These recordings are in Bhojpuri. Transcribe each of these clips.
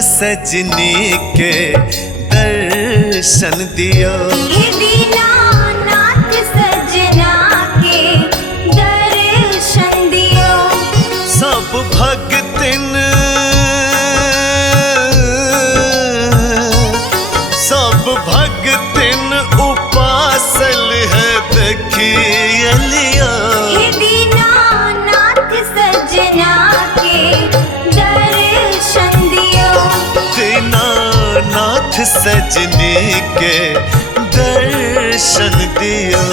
सजनी के दर्शन दियो। हे दीनानाथ सजना के दर्शन दियो। सब भगतिन उपासल है देखिए। हे दीनानाथ सजना के दर्शन दियो। दीनानाथ सजनी के दर्शन दियो।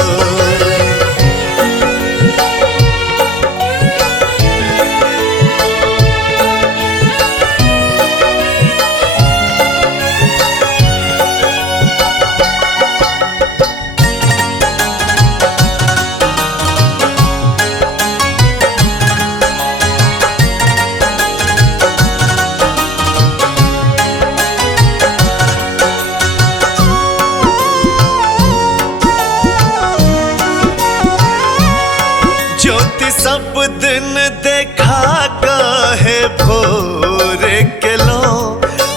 सब दिन देखा कहे भोर के लो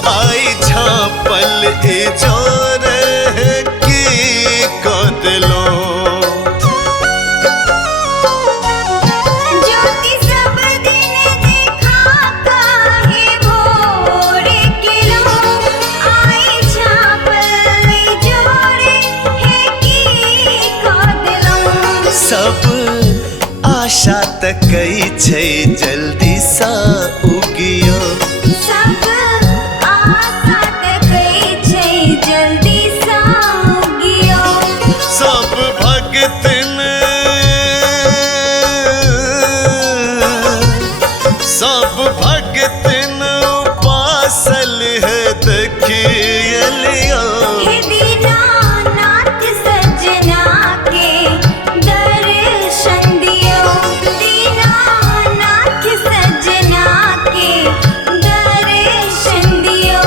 आई झापल जोर की कदलो। ज्योति सब दिन देखा कहे भोर के लो आई झापल जोर की कदलो। सब आशा तकई छै जल्दी सा उगियो। सब आशा तकई छै जल्दी सा उगियो। सब भगतिन उपासल है देखिए लियो। हे दीनानाथ सजना के दर्शन दियो। दीनानाथ सजना के दर्शन दियो।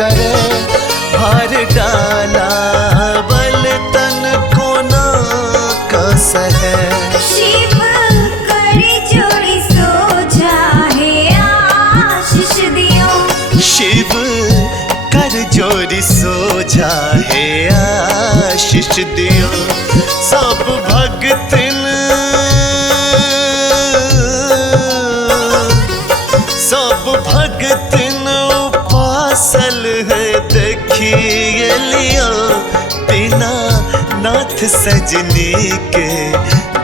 करे भार डाला बल तन को ना कस है। शिव कर जोड़ी सोझा है आशीष दियो। शिव कर जोड़ी सोझा है आशीष दियो। सब भगतिन उपासल है देखिए लियो। दीनानाथ सजनी के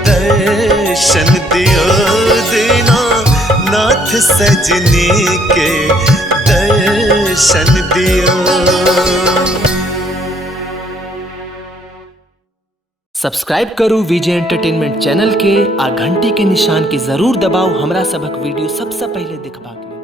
दर्शन दियो। दीनानाथ सजनी के दर्शन दियो। सब्सक्राइब करू विजय एंटरटेनमेंट चैनल के आ घंटी के निशान के जरूर दबाओ हमरा सबक वीडियो सबसे पहले देखबाक।